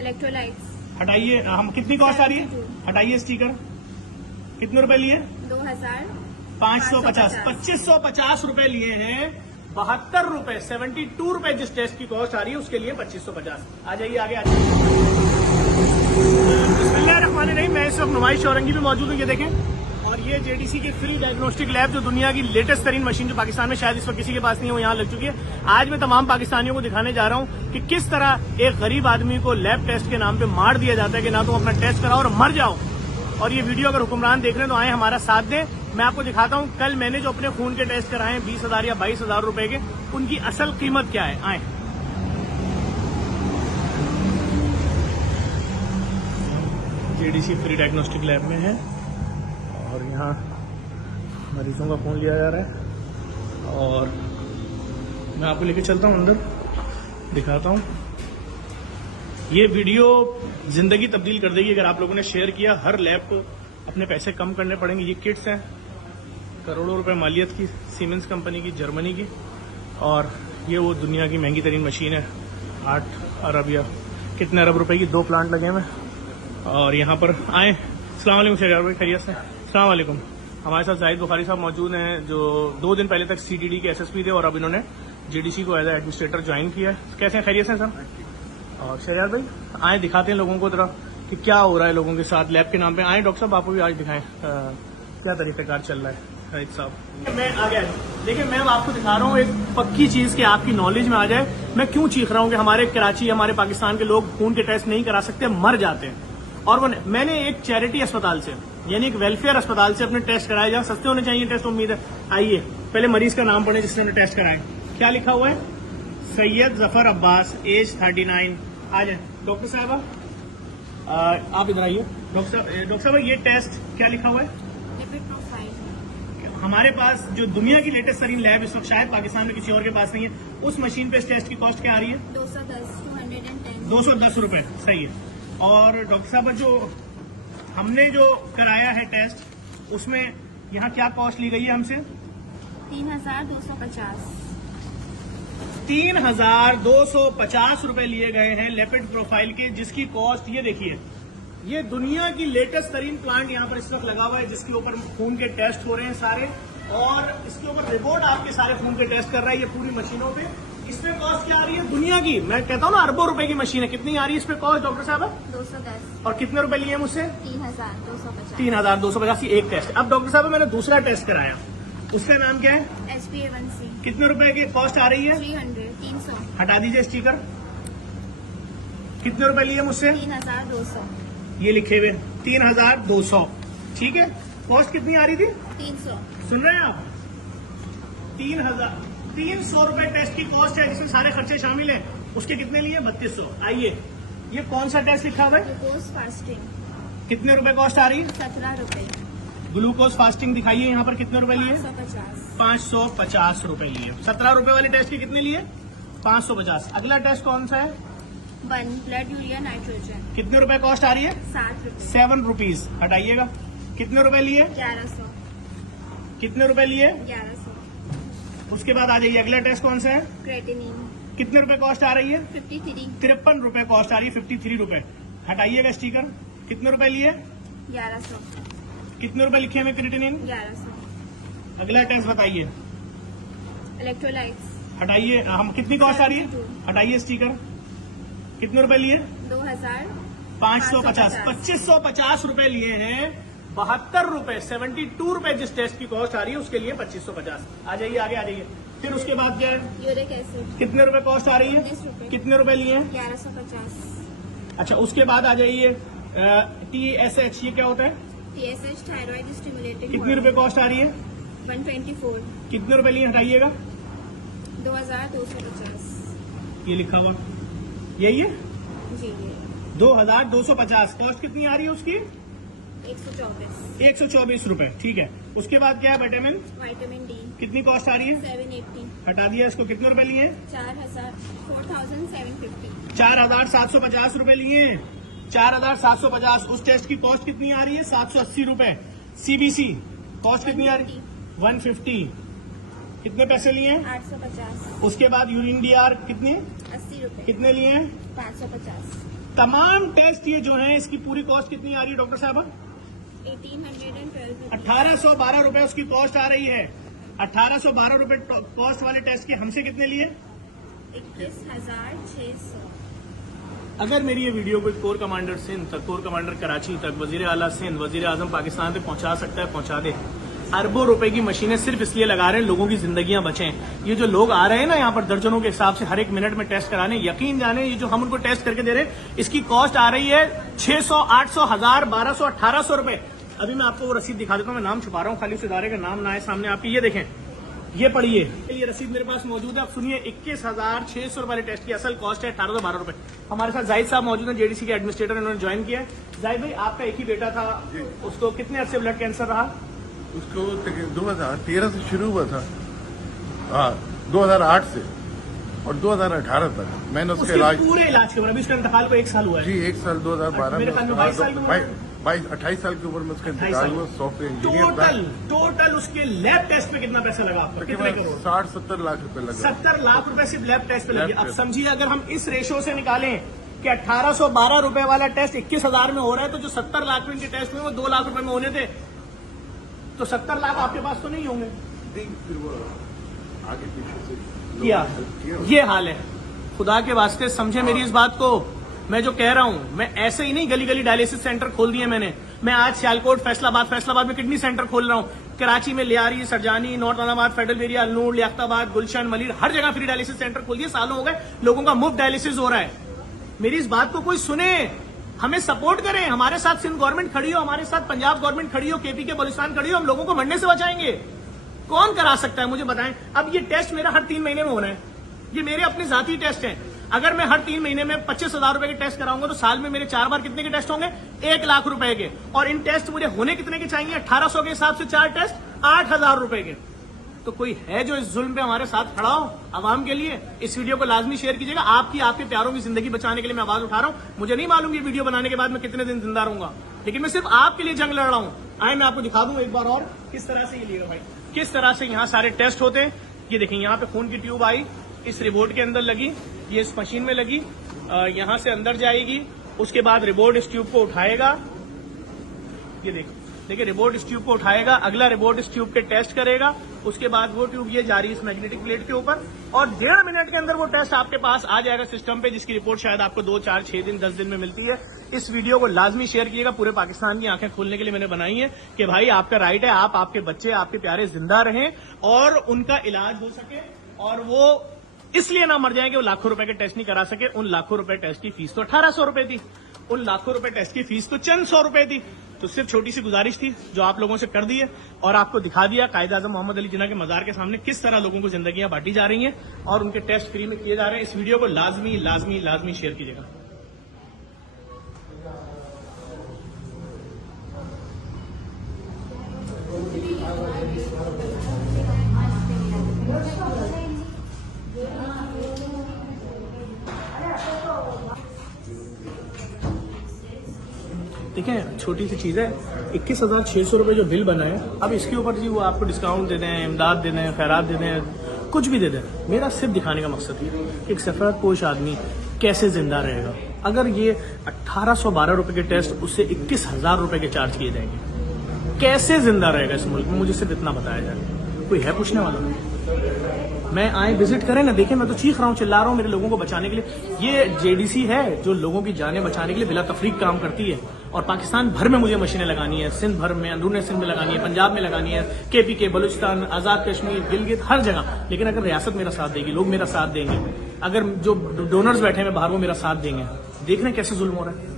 Electrolytes. हटाइए, हम कितनी कॉस्ट आ रही है? हटाइए स्टिकर। कितने रुपए लिए? 2550। 2550 रुपए लिए हैं। 72 रुपए 72 रुपए जिस टेस्ट की कॉस्ट आ रही है उसके लिए 2550। आ जाइए आगे आ जाइए। बिस्मिल्लाहिर्रहमानिर्रहीम। मैं इस वक्त नुमाइश औरंगी में मौजूद हूँ, ये देखें। और ये जेडीसी की फ्री डायग्नोस्टिक लैब, जो दुनिया की लेटेस्ट तरीन मशीन, जो पाकिस्तान में शायद इस वक्त किसी के पास नहीं है, वो यहाँ लग चुकी है। आज मैं तमाम पाकिस्तानियों को दिखाने जा रहा हूँ कि किस तरह एक गरीब आदमी को लैब टेस्ट के नाम पे मार दिया जाता है कि ना तुम अपना टेस्ट कराओ और मर जाओ। और ये वीडियो अगर हुक्मरान देख रहे हैं तो आए हमारा साथ दें। मैं आपको दिखाता हूँ कल मैंने जो अपने खून के टेस्ट कराए हैं 20,000 या 22,000 रुपए के, उनकी असल कीमत क्या है। आए जेडीसी फ्री डायग्नोस्टिक लैब में है और यहाँ मरीजों का खून लिया जा रहा है और मैं आपको लेके चलता हूँ अंदर, दिखाता हूँ। ये वीडियो जिंदगी तब्दील कर देगी अगर आप लोगों ने शेयर किया। हर लैब को अपने पैसे कम करने पड़ेंगे। ये किट्स हैं करोड़ों रुपए मालियत की, सीमेंस कंपनी की, जर्मनी की। और ये वो दुनिया की महंगी तरीन मशीन है। 8 अरब या कितने अरब रुपए की 2 प्लांट लगे हुए। और यहाँ पर आए। अस्सलाम वालेकुम शहरियार भाई, खैरियत से? अस्सलाम वालेकुम। हमारे साथ जाहिद बुखारी साहब मौजूद हैं, जो 2 दिन पहले तक सीटीडी के एसएसपी थे और अब इन्होंने जेडीसी को एज ए एडमिनिस्ट्रेटर ज्वाइन किया है। कैसे हैं, खैरियत से सर? और शहरियार भाई आए, दिखाते हैं लोगों को जरा कि क्या हो रहा है लोगों के साथ लैब के नाम पे। आए डॉक्टर साहब, आपको भी आज दिखाएं क्या तरीकाकार चल रहा है। एक साहब मैं आ गया। देखिए, मैं आपको दिखा रहा हूँ एक पक्की चीज कि आपकी नॉलेज में आ जाए। मैं क्यों चीख रहा हूँ कि हमारे कराची, हमारे पाकिस्तान के लोग खून के टेस्ट नहीं करा सकते, मर जाते हैं। और मैंने एक चैरिटी अस्पताल से, यानी एक वेलफेयर अस्पताल से अपने टेस्ट कराए, जहाँ सस्ते होने चाहिए टेस्ट, उम्मीद है। आइए पहले मरीज का नाम पढ़े जिसने टेस्ट कराए। क्या लिखा हुआ है? सैयद जफर अब्बास, एज 39। आ जाए डॉक्टर साहब, आप इधर आइए। डॉक्टर साहब ये टेस्ट क्या लिखा हुआ है? Lipid profile. हमारे पास जो दुनिया की लेटेस्ट तरीन लैब इस वक्त शायद पाकिस्तान में किसी और के पास नहीं है, उस मशीन पे इस टेस्ट की कॉस्ट क्या आ रही है? 210 रुपए। सही है। और डॉक्टर साहब जो हमने जो कराया है टेस्ट, उसमें यहाँ क्या कॉस्ट ली गई है हमसे? 3250। 3250 रुपए लिए गए हैं लिपिड प्रोफाइल के, जिसकी कॉस्ट ये देखिए। ये दुनिया की लेटेस्ट तरीन प्लांट यहाँ पर इस वक्त लगा हुआ है, जिसके ऊपर खून के टेस्ट हो रहे हैं सारे, और इसके ऊपर रिपोर्ट आपके सारे खून के टेस्ट कर रहा है ये पूरी मशीनों पे। इसमें कॉस्ट क्या आ रही है? दुनिया की, मैं कहता हूँ ना, अरबों रुपए की मशीन है। कितनी आ रही है इस पे कॉस्ट डॉक्टर साहब? 210। और कितने रुपए लिए मुझसे? 3250। 3250 एक टेस्ट। अब डॉक्टर साहब मैंने दूसरा टेस्ट कराया, उसका नाम क्या है? HbA1c। कितने रुपए की कॉस्ट आ रही है? 300। हटा दीजिए स्टिकर। कितने रुपए लिए मुझसे? 3200। ये लिखे हुए 3200। ठीक है। कॉस्ट कितनी आ रही थी? 300। सुन रहे हैं आप? 300 रुपए टेस्ट की कॉस्ट है, जिसमें सारे खर्चे शामिल हैं। उसके कितने लिए? 3200। आइए, ये कौन सा टेस्ट लिखा हुआ है? Glucose fasting. कितने रुपए कॉस्ट आ रही है? 17 रुपए। ग्लूकोज फास्टिंग दिखाइए यहाँ पर। कितने रुपए लिए? 550। 550 रुपए लिए। 17 रुपए वाले टेस्ट के कितने लिए? 550। अगला टेस्ट कौन सा है? 1 ब्लड यूरिया नाइट्रोजन। कितने रुपए कॉस्ट आ रही है? 7 रुपए। 7 रुपीज। हटाइएगा। कितने रुपए लिए? 1100। कितने रुपए लिए? 1100। उसके बाद आ जाइए, अगला टेस्ट कौन सा है? क्रेटिनिन। कितने रुपए कॉस्ट आ रही है? 53। 53 रुपए कॉस्ट आ रही है। 53 रुपए। हटाइएगा स्टिकर। कितने रुपए लिए? 1100। कितने रुपए लिखे हुए क्रिएटिनिन? 1100। अगला टेस्ट बताइए। इलेक्ट्रोलाइट्स। हटाइए, हम कितनी कॉस्ट आ रही है? हटाइए स्टिकर। कितने रुपए लिए? 2550। 2550 रुपए लिए हैं। 72 रुपए 72 रुपए जिस टेस्ट की कॉस्ट आ रही है उसके लिए 2550। आ जाइए आगे, आ जाइए। फिर उसके बाद क्या है? Uric acid. कितने रुपए कॉस्ट आ रही है? 19 रुपए। कितने रुपए लिए हैं? 1150। अच्छा, उसके बाद आ जाइए TSH, ये क्या होता है? TSH thyroid stimulating. कितने रुपए कॉस्ट आ रही है? 124। कितने रुपए लिए? हटाइएगा। 2250। ये लिखा हुआ यही है? जी ये 2250। कॉस्ट कितनी आ रही है उसकी? 124। 124 रुपए। ठीक है। उसके बाद क्या है? Vitamin D. कितनी कॉस्ट आ रही है? 780। हटा दिया इसको। कितने रुपए लिए? 4750। 4750 रुपए लिए। 4750। उस टेस्ट की कॉस्ट कितनी आ रही है? 780 रुपए। CBC कॉस्ट कितनी आ रही है? 150। कितने पैसे लिए हैं? 850। उसके बाद यूरिन डीआर कितने? 80 रुपए। कितने लिए हैं? 550। तमाम टेस्ट ये जो हैं इसकी पूरी कॉस्ट कितनी आ रही है डॉक्टर साहबा? 1812। 1812 रुपए उसकी कॉस्ट आ रही है। 1812 रुपए कॉस्ट वाले टेस्ट की हमसे कितने लिए? 21,600। अगर मेरी ये वीडियो कोई कोर कमांडर सिंध तक, कोर कमांडर कराची तक, वजीर आला सिंध, वजीर आजम पाकिस्तान तक पहुंचा सकता है, पहुंचा दे। अरबों रुपए की मशीनें सिर्फ इसलिए लगा रहे हैं लोगों की जिंदगियां बचें। ये जो लोग आ रहे हैं ना यहाँ पर दर्जनों के हिसाब से हर एक मिनट में टेस्ट कराने, यकीन जाने ये जो हम उनको टेस्ट करके दे रहे हैं इसकी कॉस्ट आ रही है 600, 800, 1000, 1200, 1800 रुपए। अभी मैं आपको वो रसीद दिखा देता हूँ। मैं नाम छुपा रहा हूँ खाली उस इदारे का नाम ना है सामने आपकी। ये देखें, ये पढ़िए, ये रसीद मेरे पास मौजूद है। आप सुनिए, 21,600 रुपए टेस्ट की असल कॉस्ट है 1812 रुपए। हमारे साथ जाहिद साहब मौजूद हैं, जेडीसी के एडमिनिस्ट्रेटर, इन्होंने ज्वाइन किया है। जाहिद भाई, आपका एक ही बेटा था, उसको कितने अरसे ब्लड कैंसर रहा? उसको 2013 से शुरू हुआ था, 2008 से और 2018 तक मैंने उसके इलाज, पूरे इलाज के बाद अभी उसका इंतकाल को 1 साल हुआ है। जी 1 साल 2012 मेरे ख्याल में 22 साल में 28 साल की उम्र में उसका इंतकाल हुआ। Software engineer. टोटल उसके लैब टेस्ट पे कितना पैसा लगा आपका? कितने करोड़? 60-70 लाख रुपए लगा। 70 लाख रुपए सिर्फ लैब टेस्ट पे लगे। अब समझिए, अगर हम इस रेशो से निकालें कि 1812 रुपए वाला टेस्ट 21,000 में हो रहा है, तो जो 70 लाख में इनके टेस्ट हुए वो 2 लाख रुपए में होने थे, तो 70 लाख आपके पास तो नहीं होंगे। फिर वो आगे पीछे से किया, ये हाल है। खुदा के वास्ते समझे मेरी इस बात को। मैं जो कह रहा हूं, मैं ऐसे ही नहीं गली गली डायलिसिस सेंटर खोल दिए मैंने। मैं आज सियालकोट, फैसलाबाद में किडनी सेंटर खोल रहा हूं। कराची में Lyari, Surjani, north Allahabad, federal area, Alnoor, Liaquatabad, Gulshan, Malir, हर जगह फ्री डायलिसिस सेंटर खोल दिए। सालों हो गए, लोगों का मुफ्त डायलिसिस हो रहा है। मेरी इस बात को कोई सुने, हमें सपोर्ट करें। हमारे साथ सिंध गवर्नमेंट खड़ी हो, हमारे साथ पंजाब गवर्नमेंट खड़ी हो, केपी के बलूचिस्तान खड़ी हो। हम लोगों को मरने से बचाएंगे। कौन करा सकता है मुझे बताएं। अब ये टेस्ट मेरा हर 3 महीने में होना है। ये मेरे अपने जाती टेस्ट हैं। अगर मैं हर 3 महीने में 25,000 रुपए के टेस्ट कराऊंगा तो साल में मेरे 4 बार कितने के टेस्ट होंगे? 1 लाख रुपए के। और इन टेस्ट मुझे होने कितने के चाहिए? 1800 के हिसाब से 4 टेस्ट 8,000 रुपए के। तो कोई है जो इस जुल्म पे हमारे साथ खड़ा हो आवाम के लिए? इस वीडियो को लाजमी शेयर कीजिएगा। आपके प्यारों की जिंदगी बचाने के लिए मैं आवाज उठा रहा हूं। मुझे नहीं मालूम ये वीडियो बनाने के बाद मैं कितने दिन जिंदा रहूंगा, लेकिन मैं सिर्फ आपके लिए जंग लड़ रहा हूं। आए मैं आपको दिखा दूं एक बार और किस तरह से ये लिएगा भाई, किस तरह से यहाँ सारे टेस्ट होते हैं। ये देखें, यहाँ पे खून की ट्यूब आई, इस रिपोर्ट के अंदर लगी, ये इस मशीन में लगी, यहाँ से अंदर जाएगी। उसके बाद रिपोर्ट इस ट्यूब को उठाएगा। ये देखिए रिपोर्ट इस ट्यूब को उठाएगा, अगला रिपोर्ट इस ट्यूब के टेस्ट करेगा। उसके बाद वो ट्यूब ये जा रही है इस मैग्नेटिक प्लेट के ऊपर, और 1.5 मिनट के अंदर वो टेस्ट आपके पास आ जाएगा सिस्टम पे, जिसकी रिपोर्ट शायद आपको 2, 4, 6 दिन, 10 दिन में मिलती है। इस वीडियो को लाजमी शेयर कीजिएगा। पूरे पाकिस्तान की आंखें खोलने के लिए मैंने बनाई है कि भाई आपका राइट है, आप, आपके बच्चे, आपके प्यारे जिंदा रहें और उनका इलाज हो सके, और वो इसलिए ना मर जाएंगे वो लाखों रुपए के टेस्ट नहीं करा सके। उन लाखों रुपए टेस्ट की फीस तो 1800 रुपए थी, उन लाखों रुपए टेस्ट की फीस तो चंद 100 रुपए थी। तो सिर्फ छोटी सी गुजारिश थी जो आप लोगों से कर दी है, और आपको दिखा दिया कायद आजम मोहम्मद अली जिन्ना के मजार के सामने किस तरह लोगों को जिंदगियां बांटी जा रही हैं और उनके टेस्ट फ्री में किए जा रहे हैं। इस वीडियो को लाजमी लाजमी लाजमी शेयर कीजिएगा। देखें, छोटी सी चीज है, 21,600 रुपए जो बिल बना है, अब इसके ऊपर जी वो आपको डिस्काउंट दे दें, इमदाद दे दें, खैरात दे दें, कुछ भी दे दें। मेरा सिर्फ दिखाने का मकसद है कि एक सफरत पोश आदमी कैसे जिंदा रहेगा। अगर ये 1812 रुपए के टेस्ट उससे 21,000 रुपए के चार्ज किए जाएंगे, कैसे जिंदा रहेगा इस मुल्क में? मुझे सिर्फ इतना बताया जाए। कोई है पूछने वाला? मैं आए विजिट करें ना, देखें, मैं तो चीख रहा हूँ, चिल्ला रहा हूँ मेरे लोगों को बचाने के लिए। ये जेडीसी है जो लोगों की जानें बचाने के लिए बिला तफरीक काम करती है, और पाकिस्तान भर में मुझे मशीनें लगानी है, सिंध भर में, अंदरून सिंध में लगानी है, पंजाब में लगानी है, केपी के, बलूचिस्तान, आजाद कश्मीर, गिलगित, हर जगह। लेकिन अगर रियासत मेरा साथ देगी, लोग मेरा साथ देंगे, अगर जो डोनर्स बैठे हैं बाहर वो मेरा साथ देंगे, देख रहे हैं कैसे जुल्म हो रहा है।